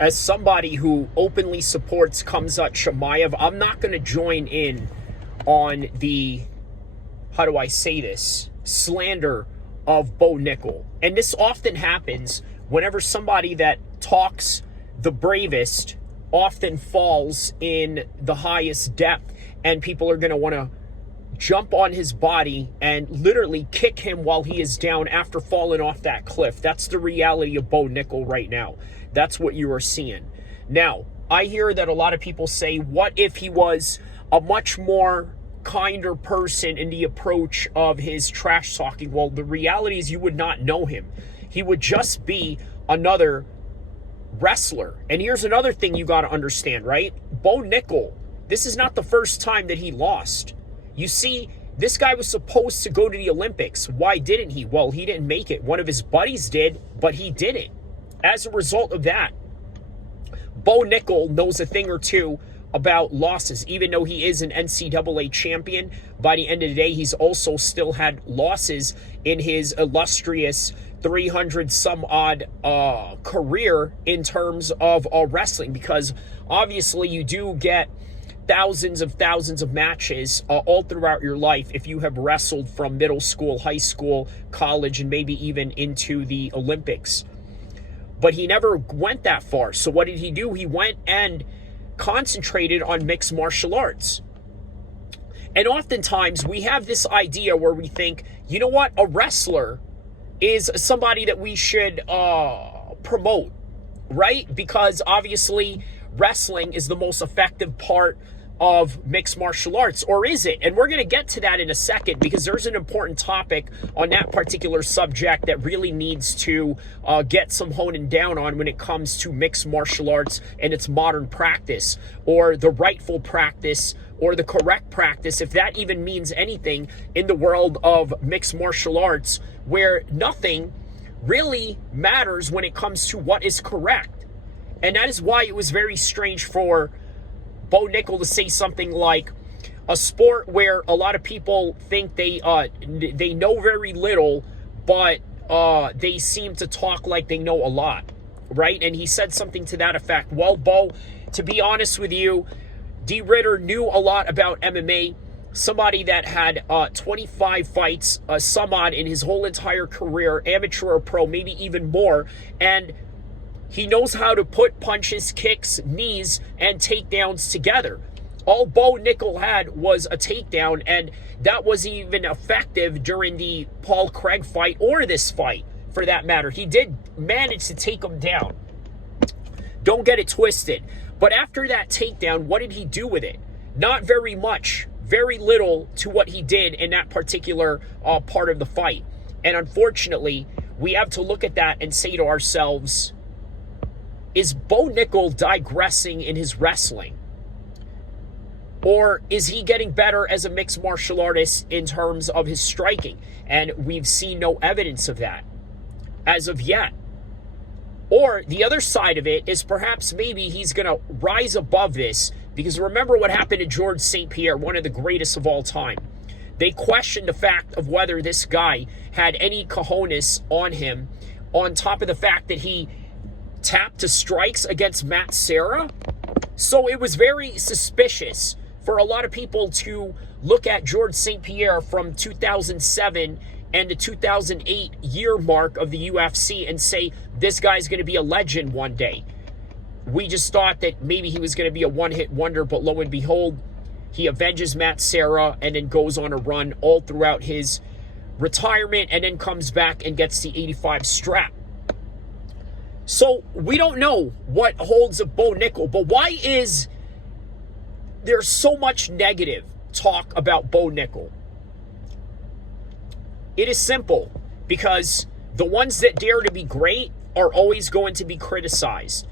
as somebody who openly supports KHAMZAT Chimaev, I'm not going to join in on the, how do I say this, slander of Bo Nickal. And this often happens whenever somebody that talks the bravest often falls in the highest depth, and people are going to want to jump on his body and literally kick him while he is down after falling off that cliff. That's the reality of Bo Nickal right now. That's what you are seeing. Now, I hear that a lot of people say, what if he was a much more kinder person in the approach of his trash talking? Well, the reality is you would not know him. He would just be another wrestler. And here's another thing you got to understand, right? Bo Nickal, this is not the first time that he lost. You see, this guy was supposed to go to the Olympics. Why didn't he? Well, he didn't make it. One of his buddies did, but he didn't. As a result of that, Bo Nickal knows a thing or two about losses. Even though he is an NCAA champion, by the end of the day, he's also still had losses in his illustrious 300 some odd career in terms of wrestling, because obviously you do get thousands of matches all throughout your life if you have wrestled from middle school, high school, college, and maybe even into the Olympics. But he never went that far. So what did he do? He went and concentrated on mixed martial arts. And oftentimes we have this idea where we think, you know what, a wrestler is somebody that we should promote, right? Because obviously wrestling is the most effective part of mixed martial arts, or is it? And we're going to get to that in a second, because there's an important topic on that particular subject that really needs to get some honing down on when it comes to mixed martial arts and its modern practice, or the rightful practice, or the correct practice, if that even means anything in the world of mixed martial arts, where nothing really matters when it comes to what is correct. And that is why it was very strange for Bo Nickal to say something like, a sport where a lot of people think they know very little, but they seem to talk like they know a lot, right? And he said something to that effect. Well, Bo, to be honest with you, D. Ritter knew a lot about MMA, somebody that had 25 fights, some odd, in his whole entire career, amateur or pro, maybe even more, and he knows how to put punches, kicks, knees, and takedowns together. All Bo Nickal had was a takedown, and that wasn't even effective during the Paul Craig fight, or this fight, for that matter. He did manage to take him down. Don't get it twisted. But after that takedown, what did he do with it? Not very much. Very little to what he did in that particular part of the fight. And unfortunately, we have to look at that and say to ourselves, is Bo Nickal digressing in his wrestling? Or is he getting better as a mixed martial artist in terms of his striking? And we've seen no evidence of that as of yet. Or the other side of it is perhaps maybe he's going to rise above this, because remember what happened to George St. Pierre, one of the greatest of all time. They questioned the fact of whether this guy had any cojones on him, on top of the fact that he tapped to strikes against Matt Serra. So it was very suspicious for a lot of people to look at George St. Pierre from 2007 and the 2008 year mark of the UFC and say, this guy's going to be a legend one day. We just thought that maybe he was going to be a one-hit wonder, but lo and behold, he avenges Matt Serra and then goes on a run all throughout his retirement, and then comes back and gets the 85 strap. So we don't know what holds of Bo Nickal, but why is there so much negative talk about Bo Nickal? It is simple, because the ones that dare to be great are always going to be criticized.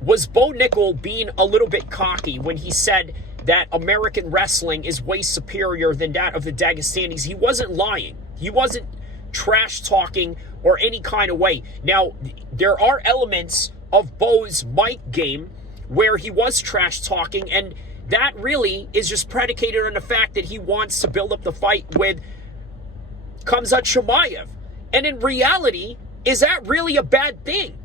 Was Bo Nickal being a little bit cocky when he said that American wrestling is way superior than that of the Dagestanis? He wasn't lying. He wasn't trash talking or any kind of way. Now, there are elements of Bo's mic game where he was trash talking, and that really is just predicated on the fact that he wants to build up the fight with KHAMZAT Chimaev. And in reality, is that really a bad thing?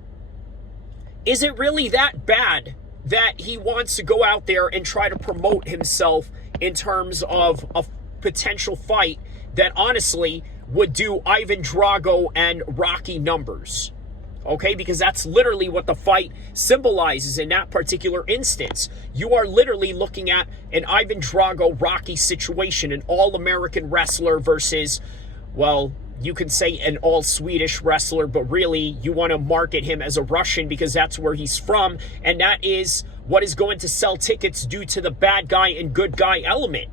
Is it really that bad that he wants to go out there and try to promote himself in terms of a potential fight that honestly would do Ivan Drago and Rocky numbers? Okay, because that's literally what the fight symbolizes in that particular instance. You are literally looking at an Ivan Drago Rocky situation, an all-American wrestler versus, well, you can say an all-Swedish wrestler, but really you want to market him as a Russian because that's where he's from, and that is what is going to sell tickets due to the bad guy and good guy element.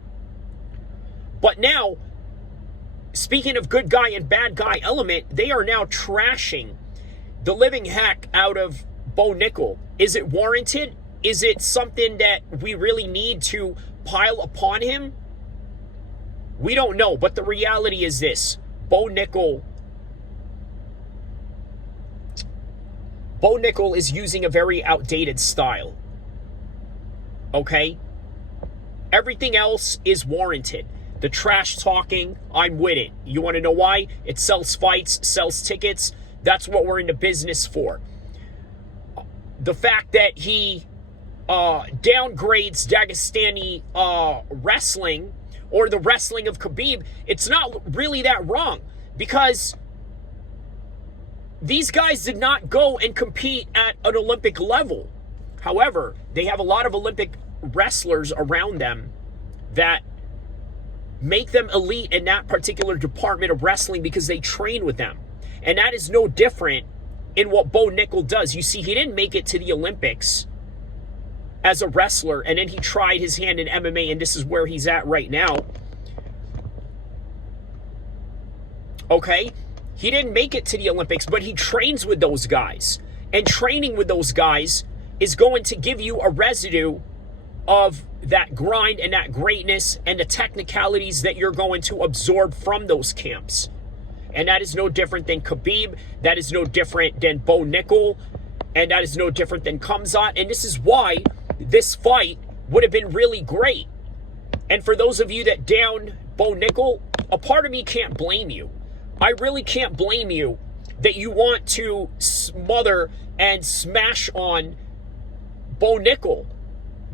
But now, speaking of good guy and bad guy element, they are now trashing the living heck out of Bo Nickal. Is it warranted? Is it something that we really need to pile upon him? We don't know, but the reality is this. Bo Nickal is using a very outdated style. Okay? Everything else is warranted. The trash talking, I'm with it. You want to know why? It sells fights, sells tickets. That's what we're in the business for. The fact that he downgrades Dagestani wrestling or the wrestling of Khabib, it's not really that wrong because these guys did not go and compete at an Olympic level. However, they have a lot of Olympic wrestlers around them that make them elite in that particular department of wrestling because they train with them. And that is no different in what Bo Nickal does. You see, he didn't make it to the Olympics as a wrestler, and then he tried his hand in MMA, and this is where he's at right now. Okay? He didn't make it to the Olympics, but he trains with those guys. And training with those guys is going to give you a residue of that grind and that greatness and the technicalities that you're going to absorb from those camps. And that is no different than Khabib. That is no different than Bo Nickal. And that is no different than KHAMZAT. And this is why this fight would have been really great. And for those of you that down Bo Nickal, a part of me can't blame you. I really can't blame you that you want to smother and smash on Bo Nickal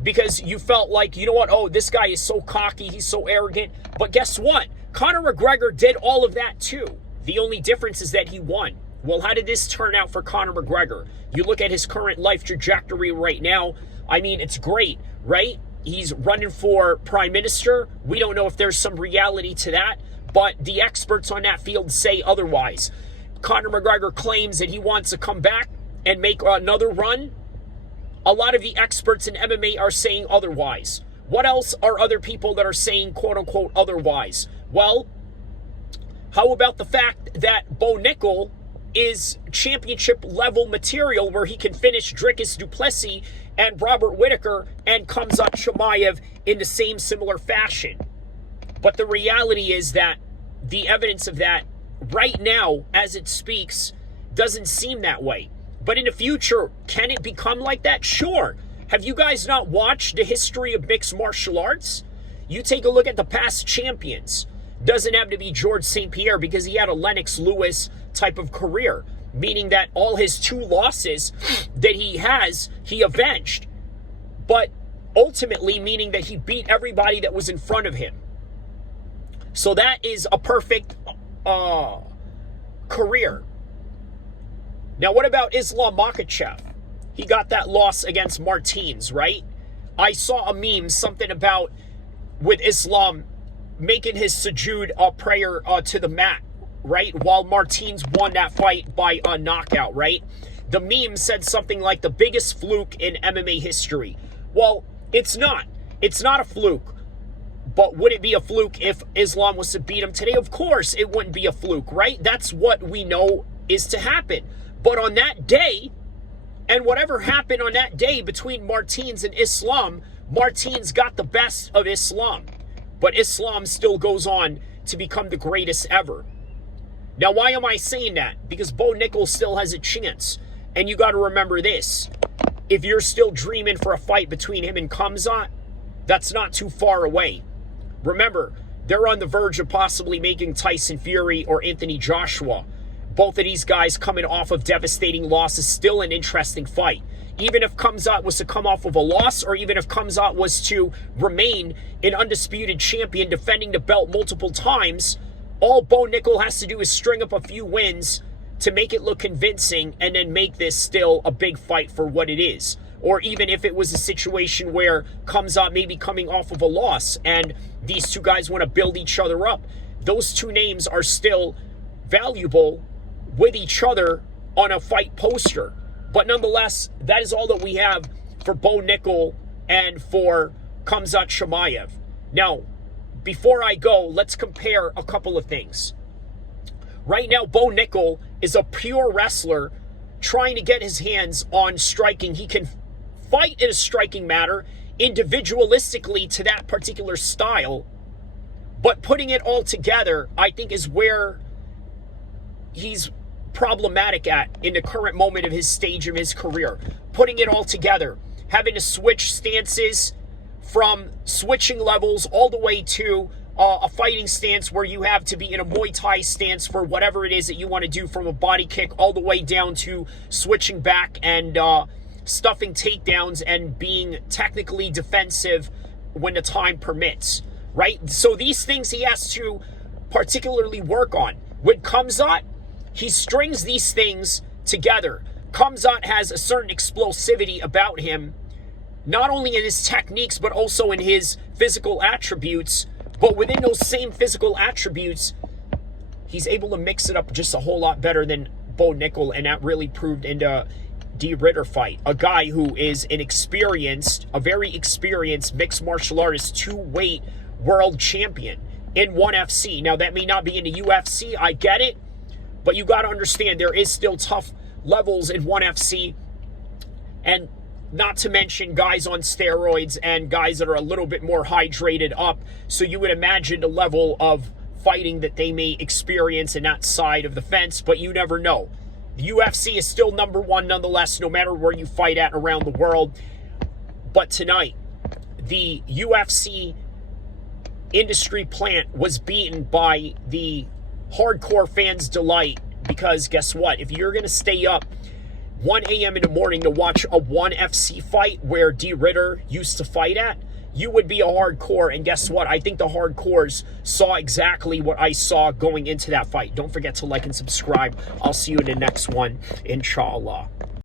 because you felt like, you know what, oh, this guy is so cocky, he's so arrogant. But guess what? Conor McGregor did all of that too. The only difference is that he won. Well, how did this turn out for Conor McGregor? You look at his current life trajectory right now. I mean, it's great, right? He's running for prime minister. We don't know if there's some reality to that, but the experts on that field say otherwise. Conor McGregor claims that he wants to come back and make another run. A lot of the experts in MMA are saying otherwise. What else are other people that are saying, quote unquote, otherwise? Well, how about the fact that Bo Nickal is championship level material where he can finish Dricus du Plessis and Robert Whittaker and KHAMZAT Chimaev in the same similar fashion? But the reality is that the evidence of that right now, as it speaks, doesn't seem that way. But in the future, can it become like that? Sure. Have you guys not watched the history of mixed martial arts? You take a look at the past champions. Doesn't have to be George St. Pierre because he had a Lennox Lewis type of career, meaning that all his 2 losses that he has, he avenged. But ultimately meaning that he beat everybody that was in front of him. So that is a perfect career. Now, what about Islam Makhachev? He got that loss against Martins, right? I saw a meme, something about with Islam making his sujood prayer to the mat, right? While Martins won that fight by a knockout, right? The meme said something like the biggest fluke in MMA history. Well, it's not. It's not a fluke. But would it be a fluke if Islam was to beat him today? Of course it wouldn't be a fluke, right? That's what we know is to happen. But on that day, and whatever happened on that day between Martins and Islam, Martins got the best of Islam. But Islam still goes on to become the greatest ever. Now, why am I saying that? Because Bo Nickal still has a chance. And you got to remember this. If you're still dreaming for a fight between him and KHAMZAT, that's not too far away. Remember, they're on the verge of possibly making Tyson Fury or Anthony Joshua. both of these guys coming off of devastating losses, still an interesting fight. Even if KHAMZAT was to come off of a loss, or even if KHAMZAT was to remain an undisputed champion defending the belt multiple times, all Bo Nickal has to do is string up a few wins to make it look convincing and then make this still a big fight for what it is. Or even if it was a situation where KHAMZAT may be coming off of a loss and these two guys want to build each other up, those two names are still valuable with each other on a fight poster. But nonetheless, that is all that we have for Bo Nickal and for KHAMZAT Chimaev. Now, before I go, let's compare a couple of things. Right now, Bo Nickal is a pure wrestler trying to get his hands on striking. He can fight in a striking matter individualistically to that particular style, but putting it all together, I think, is where he's problematic at in the current moment of his stage of his career. Putting it all together, having to switch stances from switching levels all the way to a fighting stance where you have to be in a Muay Thai stance for whatever it is that you want to do, from a body kick all the way down to switching back and stuffing takedowns and being technically defensive when the time permits, right? So these things he has to particularly work on. With KHAMZAT, he strings these things together. KHAMZAT has a certain explosivity about him, not only in his techniques, but also in his physical attributes. But within those same physical attributes, he's able to mix it up just a whole lot better than Bo Nickal, and that really proved in the D. Ritter fight. A guy who is a very experienced mixed martial artist, two-weight world champion in ONE FC. Now, that may not be in the UFC, I get it, but you got to understand there is still tough levels in ONE FC, and not to mention guys on steroids and guys that are a little bit more hydrated up. So you would imagine the level of fighting that they may experience in that side of the fence, but you never know. The UFC is still number one nonetheless, no matter where you fight at around the world. But tonight, the UFC industry plant was beaten by the hardcore fans' delight, because guess what? If you're going to stay up 1 a.m. in the morning to watch a ONE FC fight where D. Ritter used to fight at, you would be a hardcore. And guess what? I think the hardcores saw exactly what I saw going into that fight. Don't forget to like and subscribe. I'll see you in the next one, inshallah.